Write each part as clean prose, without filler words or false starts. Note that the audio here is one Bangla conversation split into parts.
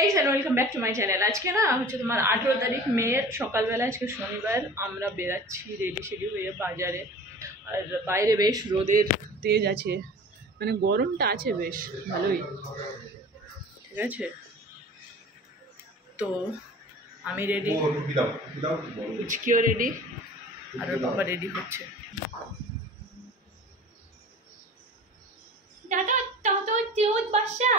Guys and welcome back to my channel. আজকে না হচ্ছে তোমার 18 তারিখ মের সকালবেলা, আজকে শনিবার, আমরা বেরাচ্ছি রেডি সেডি হয়ে বাজারে। আর বাইরে বেশ রোদের তেজ আছে, মানে গরমটা আছে বেশ ভালোই, ঠিক আছে। তো আমি রেডি, পুচকিও রেডি, আর ওর বাবা রেডি হচ্ছে। দাদা তো তেজ বাসা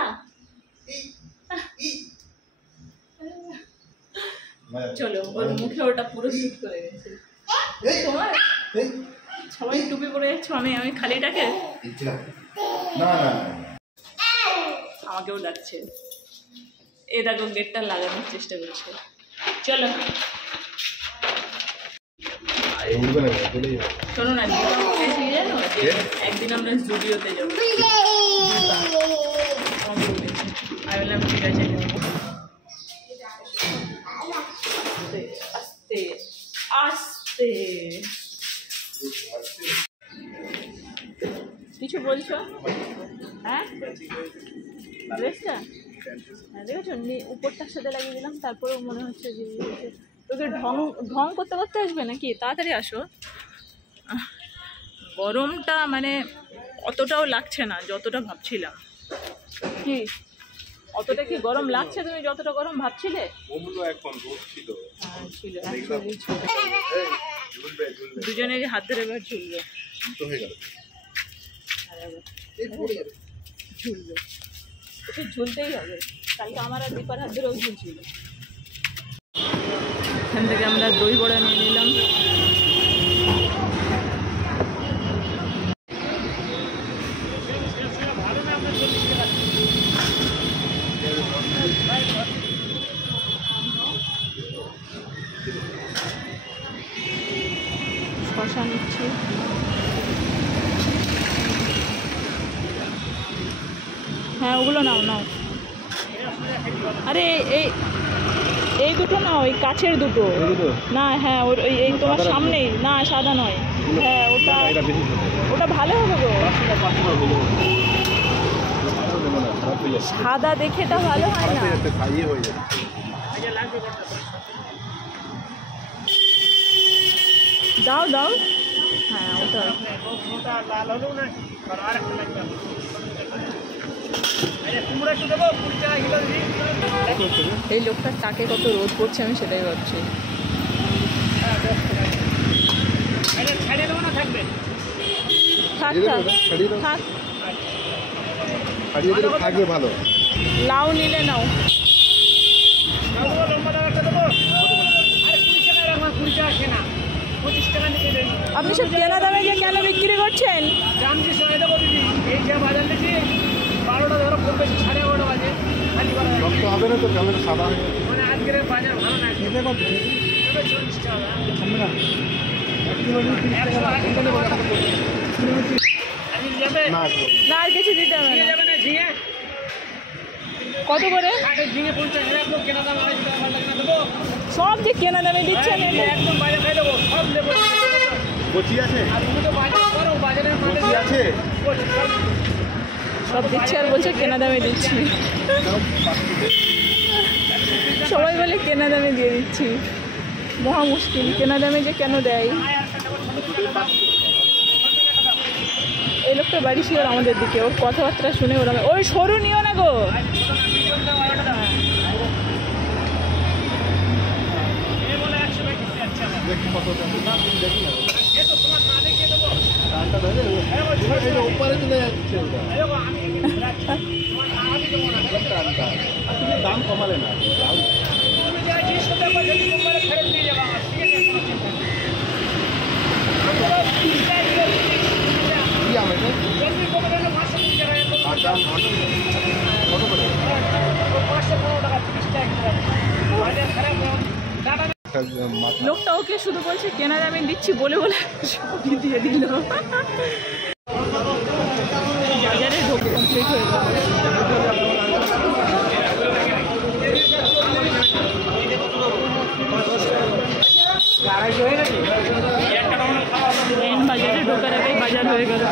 চলো, ওর মুখে ওটা পুরো শুট করে গেছে। তোমার সবাই টুপি পরে যাচ্ছ, আমি খালিটাকে আমাকেও ডাকছে। এ দেখো গেটটা লাগানোর চেষ্টা করছে। চলো শোনো না, জানো একদিন আমরা স্টুডিওতে যাবো। আমি বললাম ঠিক আছে। আস্তে আস্তে কিছু বলছো? হ্যাঁ ড্রেসটা হ্যাঁ দেখেছো, উপরটার সাথে লাগিয়ে দিলাম, তারপরেও মনে হচ্ছে যে তোকে ঢং করতে করতে আসবে নাকি? তাড়াতাড়ি আসো। গরমটা মানে অতটাও লাগছে না যতটা ভাবছিলাম। কি অতটা কি গরম লাগছে তুমি যতটা গরম ভাবছিলে? দুজনেরই হাত ধরে এবার ঝুলবে, ঝুলবে, ওকে ঝুলতেই হবে। কালকে আমার আর দীপার হাত ধরেও ঝুলছিল। এখান থেকে আমরা দই বড়া নিয়ে নিলাম। শশা নিচ্ছি। হ্যাঁ ওগুলো নাও নাও। আরে এই দুটো না, ওই কাছের দুটো না। হ্যাঁ এই তোমার সামনেই না, সাদা নয়। হ্যাঁ ওটা ভালো হবে গো। সাদা দেখে এটা ভালো হয় না। দাও দাও। হ্যাঁ ওটা এই লোকটার তাকে কত রোদ পড়ছে, আমি সেটাই ভাবছি। থাকবে ভালো। লাউ নিলে নাও। আপনি সব কেনা দামে যে কেন বিক্রি করছেন? হবে না তো কেমন সাদা না, আর কিছু দিতে হবে না। কত করে সব যে কেনা দামে দিচ্ছেন? সব দিচ্ছে আর বলছে কেনা দামে দিচ্ছি। সবাই বলে কেনা দামে দিয়ে দিচ্ছি, মহা মুশকিল। কেনা দামে যে কেন দেয়? এই লোকটা বাড়ি ছিল আমাদের দিকে, ওর কথাবার্তা শুনে ওরা ওই সরু নিও না গো। দাম কমালে না লোকটা ওকে শুধু বলছে কেনা দামে দিচ্ছি বলে বলে সবই দিয়ে দিল। বাজারে ঢোকে কমপ্লিট হয়ে গেল। বাজারে ঢোকার আগেই বাজার হয়ে গেল।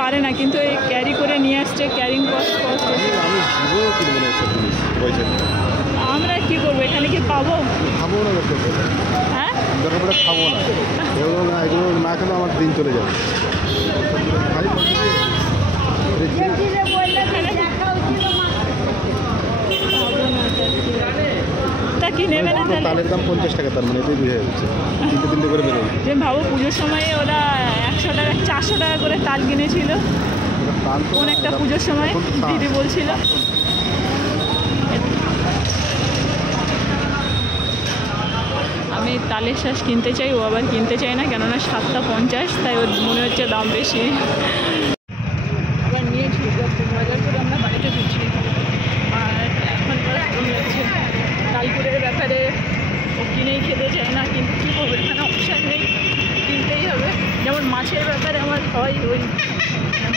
পারে না, কিন্তু এই ক্যারি করে নিয়ে আসছে, ক্যারিং কস্ট আমি জীবনেও কিনবো না এসব জিনিস পয়সা দিয়ে। আমরা কি করবো, এখানে কি পাবো? খাবো না দরকার পড়লে, হ্যাঁ, দরকার পড়ে খাবো না, এগুলো না খেলে আমার দিন চলে যাবে। খালি পয়সা দিয়ে তা কি নেবে না তাহলে? তালের দাম 50 টাকা, তার মানে এটাই বুঝে যাচ্ছে। তিনটে করে বেরোবে। যে ভাবো পুজোর সময় ওরা 100 টাকা 400 টাকা করে তাল কিনেছিল কোন একটা পুজোর সময়, দিদি বলছিল। আমি তালের শ্বাস কিনতে চাই, ও আবার কিনতে চায় না, কেননা 7টা 50, তাই ওর মনে হচ্ছে দাম বেশি। আবার নিয়েছি বাজার করে আমরা বাড়িতে ফিরছি। আর এখন হচ্ছে তালপুরের ব্যাপারে ও কিনেই খেতে চায় না, কিন্তু কী করবো, এখানে অপশান নেই, কিনতেই হবে। যেমন মাছের ব্যাপারে আমার হয়, ওই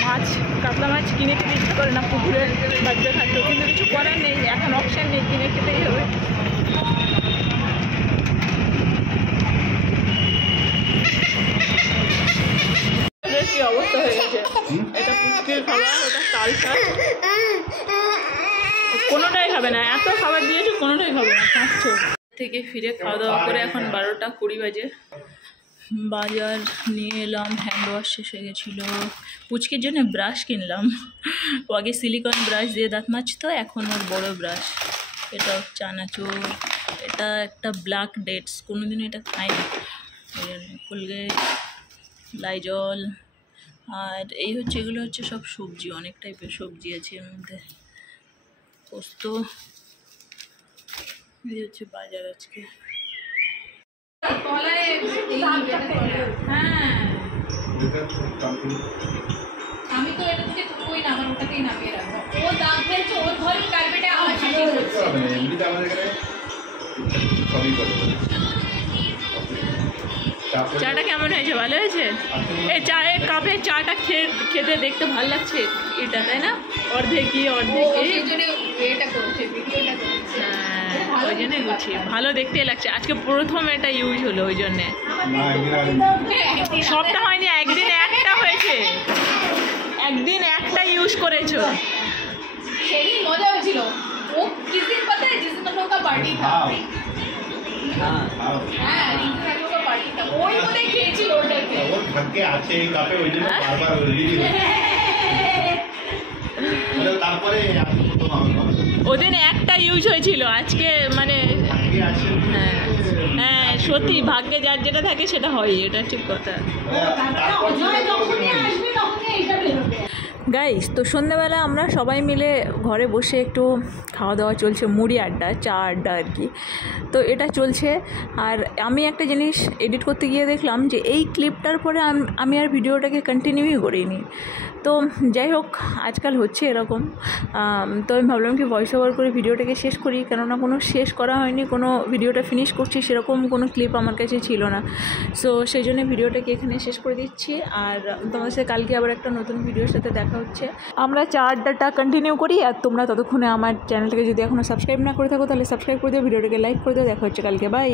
মাছ কাতলা মাছ কিনে খেতে ইচ্ছে করে না, পুকুরে বাচ্চা থাকতো, কিন্তু কিছু করার নেই, এখন অপশান নেই, কিনে খেতেই হবে। কি অবস্থা হয়ে গেছে, এটা পুচকির খাবার, ওটা তাল শাক, কোনোটাই খাবে না, এত খাবার দিয়েছে কোনোটাই খাবে না, কাঁদছে। থেকে ফিরে খাওয়া দাওয়া করে এখন 12টা 20 বাজে। বাজার নিয়ে এলাম, হ্যান্ড ওয়াশ শেষ হয়ে গেছিলো, পুচকির জন্য ব্রাশ কিনলাম। ও আগে সিলিকন ব্রাশ দিয়ে দাঁত মাজতো, এখন ওর বড়ো ব্রাশ। এটা চানাচুর, এটা একটা ব্ল্যাক ডেটস, কোনোদিনও এটা খাইনি, কোলগেট, লাইজল, আর এই হচ্ছে এগুলো হচ্ছে সব সবজি, অনেক টাইপের সবজি আছে এর মধ্যে, পোস্ত। এই হচ্ছে বাজার আজকে। হ্যাঁ, আমি তো এটা থেকে তুলবই না, আমার ওটাতেই নামিয়ে রাখবো। ও দাম ফেলছে, ওর ঘরের কার্পেটে আমার চিঠি হচ্ছে। এমনিতে আমাদের এখানে সবই করে। চাটা কেমন হয়েছে, ভালো হয়েছে? এই চায়ের কাপে চাটা খেতে দেখতে ভালো লাগছে এটা, তাই না? অর্ধেকই সেই জন্য এটা করছে, ভিডিওটা করছে। হ্যাঁ, ওই জন্যই বলছি ভালো দেখতেই লাগছে। আজকে প্রথম এটা ইউজ হলো, ওই জন্যে। সবটা হয়নি, একদিন একটা হয়েছে, একদিন একটা ইউজ করেছো। সেদিন মজা হয়েছিল। ও किस दिन पता है, जिस दिन हम लोग का पार्टी था। হ্যাঁ, जिस दिन हम लोग का पार्टी था, ওই মনে খেয়েছিল ওটাকে। ওর ভাগ্যে আছে এই কাপে, ওই জন্য বারবার রিলিজ হচ্ছে। তারপরে প্রথম আমার ওদিন একটা ইউজ হয়েছিল, আজকে মানে ভাগ্যে আছে। হ্যাঁ হ্যাঁ, সত্যি ভাগ্যে যার যেটা থাকে সেটা হয়, এটা ঠিক কথা। গাইস, তো সন্ধ্যেবেলা আমরা সবাই মিলে ঘরে বসে একটু খাওয়া দাওয়া চলছে, মুড়ি আড্ডা, চা আড্ডা আর কি। তো এটা চলছে, আর আমি একটা জিনিস এডিট করতে গিয়ে দেখলাম যে এই ক্লিপটার পরে আমি আর ভিডিওটাকে কন্টিনিউই করিনি। তো যাই হোক, আজকাল হচ্ছে এরকম। তো আমি ভাবলাম কি ভয়েস ওভার করে ভিডিওটাকে শেষ করি, কেননা কোনো শেষ করা হয়নি, কোনো ভিডিওটা ফিনিশ করছি সেরকম কোনো ক্লিপ আমার কাছে ছিল না। সো সেই জন্য ভিডিওটাকে এখানে শেষ করে দিচ্ছি, আর তোমাদের সাথে কালকে আবার একটা নতুন ভিডিওর সাথে দেখা হচ্ছে। আমরা চা আড্ডাটা কন্টিনিউ করি, আর তোমরা ততক্ষণে আমার চ্যানেলটাকে যদি এখনও সাবস্ক্রাইব না করে থাকো তাহলে সাবস্ক্রাইব করে দিও, ভিডিওটাকে লাইক করে দিও। দেখা হচ্ছে কালকে, বাই।